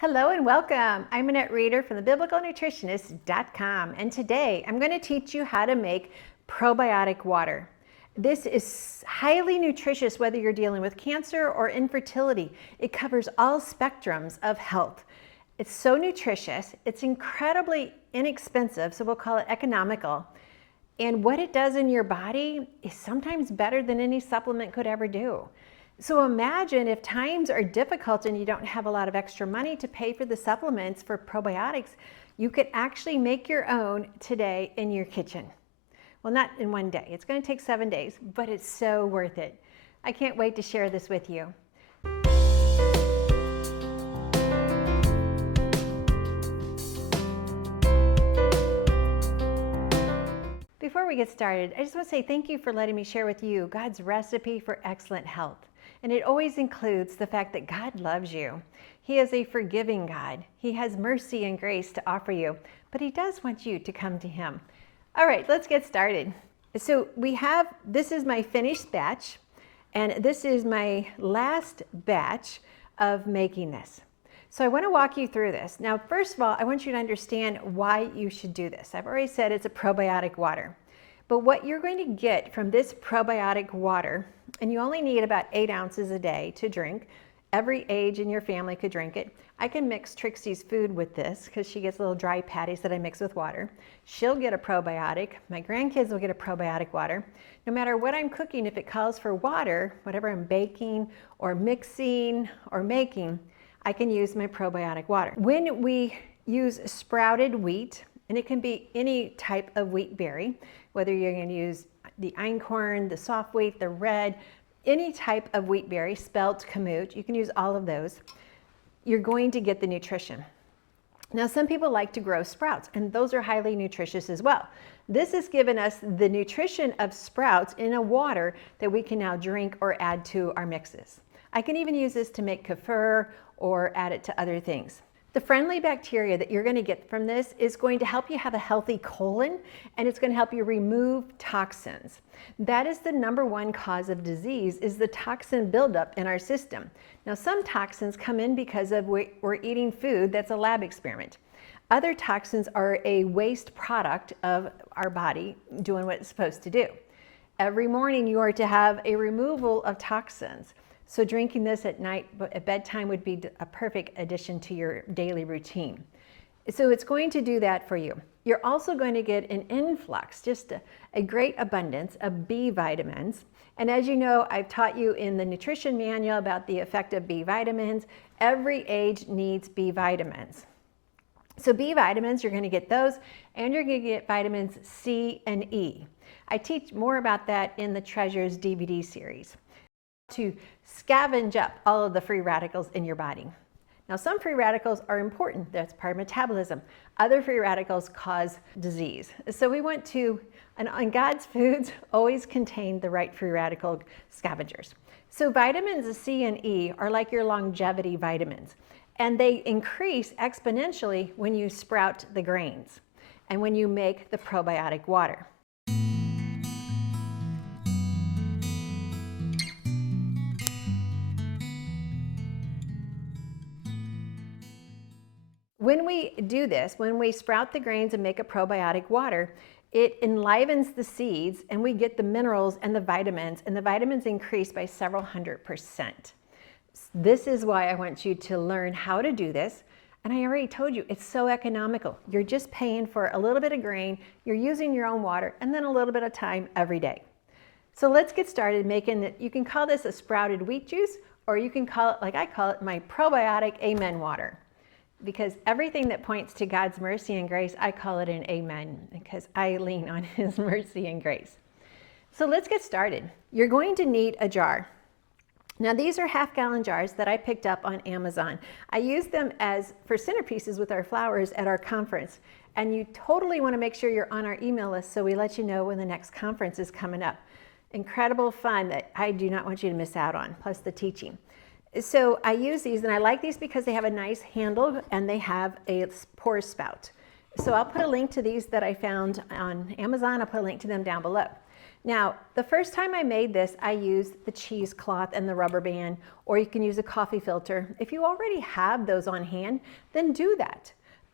Hello and welcome. I'm Annette Reeder from thebiblicalnutritionist.com, and today I'm going to teach you how to make probiotic water. This is highly nutritious whether you're dealing with cancer or infertility. It covers all spectrums of health. It's so nutritious, it's incredibly inexpensive, so we'll call it economical. And what it does in your body is sometimes better than any supplement could ever do. So imagine if times are difficult and you don't have a lot of extra money to pay for the supplements for probiotics, you could actually make your own today in your kitchen. Well, not in one day. It's going to take 7 days, but it's so worth it. I can't wait to share this with you. Before we get started, I just want to say thank you for letting me share with you God's recipe for excellent health. And it always includes the fact that God loves you. He is a forgiving God. He has mercy and grace to offer you, but He does want you to come to Him. All right, let's get started. So this is my finished batch, and this is my last batch of making this. So I want to walk you through this. Now, first of all, I want you to understand why you should do this. I've already said it's a probiotic water. But what you're going to get from this probiotic water, and you only need about 8 ounces a day to drink. Every age in your family could drink it. I can mix Trixie's food with this because she gets little dry patties that I mix with water. She'll get a probiotic. My grandkids will get a probiotic water. No matter what I'm cooking, if it calls for water, whatever I'm baking or mixing or making, I can use my probiotic water. When we use sprouted wheat, and it can be any type of wheat berry, whether you're going to use the einkorn, the soft wheat, the red, any type of wheat berry, spelt, kamut, you can use all of those. You're going to get the nutrition. Now, some people like to grow sprouts, and those are highly nutritious as well. This has given us the nutrition of sprouts in a water that we can now drink or add to our mixes. I can even use this to make kefir or add it to other things. The friendly bacteria that you're going to get from this is going to help you have a healthy colon, and it's going to help you remove toxins. That is the #1 cause of disease, is the toxin buildup in our system. Now, some toxins come in because of we're eating food that's a lab experiment. Other toxins are a waste product of our body doing what it's supposed to do. Every morning you are to have a removal of toxins. So drinking this at night, at bedtime, would be a perfect addition to your daily routine. So it's going to do that for you. You're also going to get an influx, just a great abundance of B vitamins. And as you know, I've taught you in the nutrition manual about the effect of B vitamins. Every age needs B vitamins. So B vitamins, you're going to get those, and you're going to get vitamins C and E. I teach more about that in the Treasures DVD series, to scavenge up all of the free radicals in your body. Now, some free radicals are important. That's part of metabolism. Other free radicals cause disease. So we want to, and God's foods always contain the right free radical scavengers. So vitamins C and E are like your longevity vitamins, and they increase exponentially when you sprout the grains and when you make the probiotic water. When we do this, when we sprout the grains and make a probiotic water, it enlivens the seeds, and we get the minerals and the vitamins increase by several 100%. This is why I want you to learn how to do this. And I already told you, it's so economical. You're just paying for a little bit of grain, you're using your own water, and then a little bit of time every day. So let's get started making it. You can call this a sprouted wheat juice, or you can call it, like I call it, my probiotic amen water. Because everything that points to God's mercy and grace, I call it an amen, because I lean on His mercy and grace. So let's get started. You're going to need a jar. Now, these are half-gallon jars that I picked up on Amazon. I use them for centerpieces with our flowers at our conference. And you totally want to make sure you're on our email list so we let you know when the next conference is coming up. Incredible fun that I do not want you to miss out on, plus the teaching. So I use these, and I like these because they have a nice handle and they have a pour spout. So I'll put a link to these that I found on Amazon. I'll put a link to them down below. Now, the first time I made this, I used the cheesecloth and the rubber band, or you can use a coffee filter. If you already have those on hand, then do that.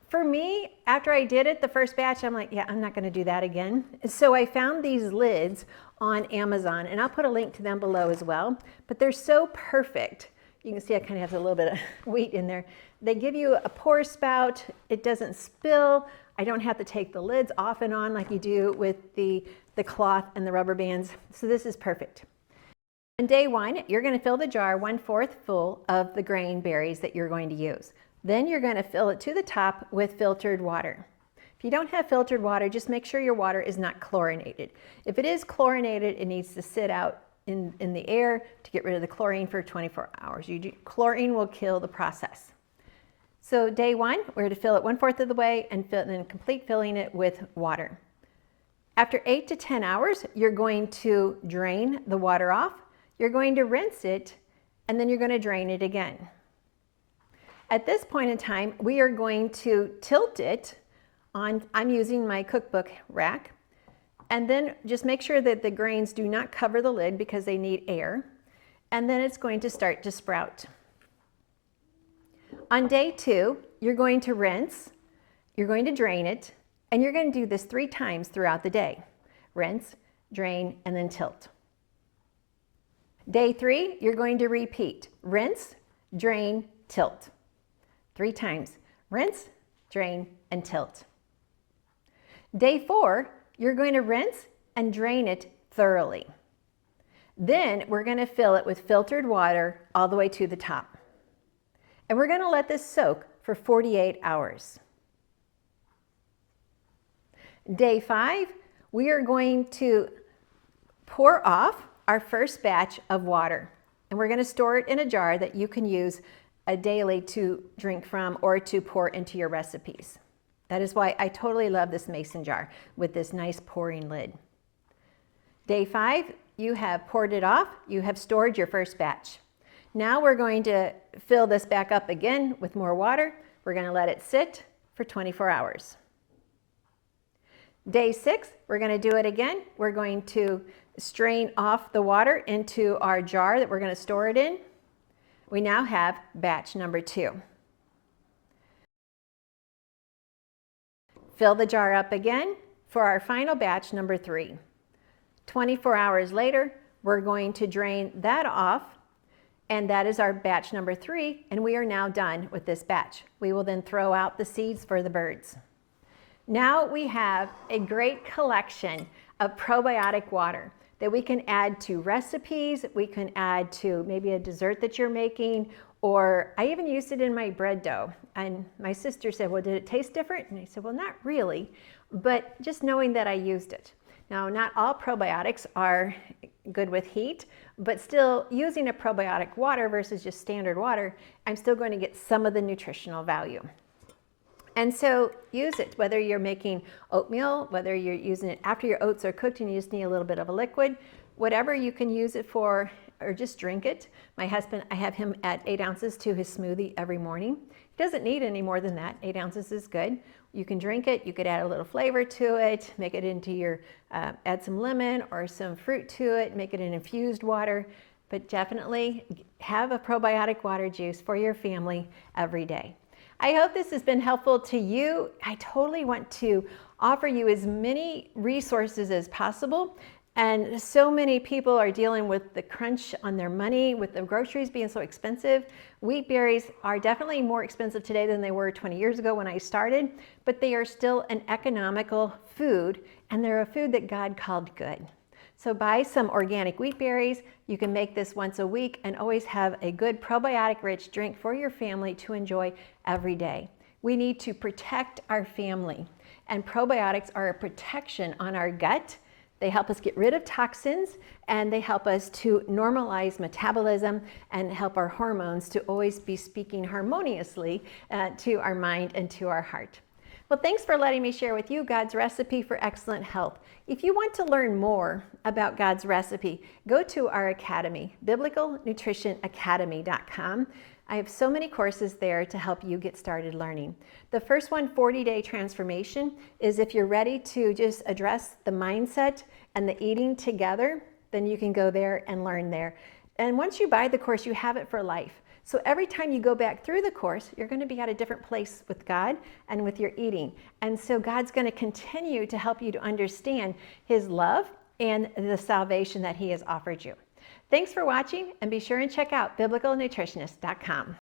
For me, after I did it, the first batch, I'm like, yeah, I'm not gonna do that again. So I found these lids on Amazon, and I'll put a link to them below as well, but they're so perfect. You can see I kind of have a little bit of wheat in there. They give you a pour spout, it doesn't spill. I don't have to take the lids off and on like you do with the cloth and the rubber bands. So this is perfect. On day one, you're going to fill the jar 1/4 full of the grain berries that you're going to use. Then you're going to fill it to the top with filtered water. If you don't have filtered water, just make sure your water is not chlorinated. If it is chlorinated, it needs to sit out in the air to get rid of the chlorine for 24 hours. Chlorine will kill the process. So day one, we're to fill it 1/4 of the way and then complete filling it with water. After 8 to 10 hours, you're going to drain the water off, you're going to rinse it, and then you're going to drain it again. At this point in time, we are going to tilt it on, I'm using my cookbook rack, and then just make sure that the grains do not cover the lid because they need air, and then it's going to start to sprout. On day 2, you're going to rinse, you're going to drain it, and you're going to do this 3 times throughout the day. Rinse, drain, and then tilt. Day 3, you're going to repeat. Rinse, drain, tilt. 3 times. Rinse, drain, and tilt. Day 4, you're going to rinse and drain it thoroughly. Then we're going to fill it with filtered water all the way to the top. And we're going to let this soak for 48 hours. Day 5, we are going to pour off our first batch of water. And we're going to store it in a jar that you can use daily to drink from or to pour into your recipes. That is why I totally love this mason jar with this nice pouring lid. Day 5, you have poured it off, you have stored your first batch. Now we're going to fill this back up again with more water. We're going to let it sit for 24 hours. Day 6, we're going to do it again. We're going to strain off the water into our jar that we're going to store it in. We now have batch number 2. Fill the jar up again for our final batch number 3. 24 hours later, we're going to drain that off, and that is our batch number 3, and we are now done with this batch. We will then throw out the seeds for the birds. Now we have a great collection of probiotic water that we can add to recipes, we can add to maybe a dessert that you're making, or I even used it in my bread dough. And my sister said, well, did it taste different? And I said, well, not really, but just knowing that I used it. Now, not all probiotics are good with heat, but still using a probiotic water versus just standard water, I'm still going to get some of the nutritional value. And so use it, whether you're making oatmeal, whether you're using it after your oats are cooked and you just need a little bit of a liquid, whatever you can use it for, or just drink it. My husband, I have him add 8 ounces to his smoothie every morning. He doesn't need any more than that. 8 ounces is good. You can drink it, you could add a little flavor to it, make it into your, add some lemon or some fruit to it, make it an infused water, but definitely have a probiotic water juice for your family every day. I hope this has been helpful to you. I totally want to offer you as many resources as possible. And so many people are dealing with the crunch on their money, with the groceries being so expensive. Wheat berries are definitely more expensive today than they were 20 years ago when I started, but they are still an economical food, and they're a food that God called good. So buy some organic wheat berries. You can make this once a week and always have a good probiotic-rich drink for your family to enjoy every day. We need to protect our family, and probiotics are a protection on our gut. They help us get rid of toxins, and they help us to normalize metabolism and help our hormones to always be speaking harmoniously to our mind and to our heart. Well, thanks for letting me share with you God's recipe for excellent health. If you want to learn more about God's recipe, go to our academy, biblicalnutritionacademy.com. I have so many courses there to help you get started learning. The first one, 40-day transformation, is if you're ready to just address the mindset and the eating together, then you can go there and learn there. And once you buy the course, you have it for life. So every time you go back through the course, you're going to be at a different place with God and with your eating. And so God's going to continue to help you to understand His love and the salvation that He has offered you. Thanks for watching, and be sure and check out biblicalnutritionist.com.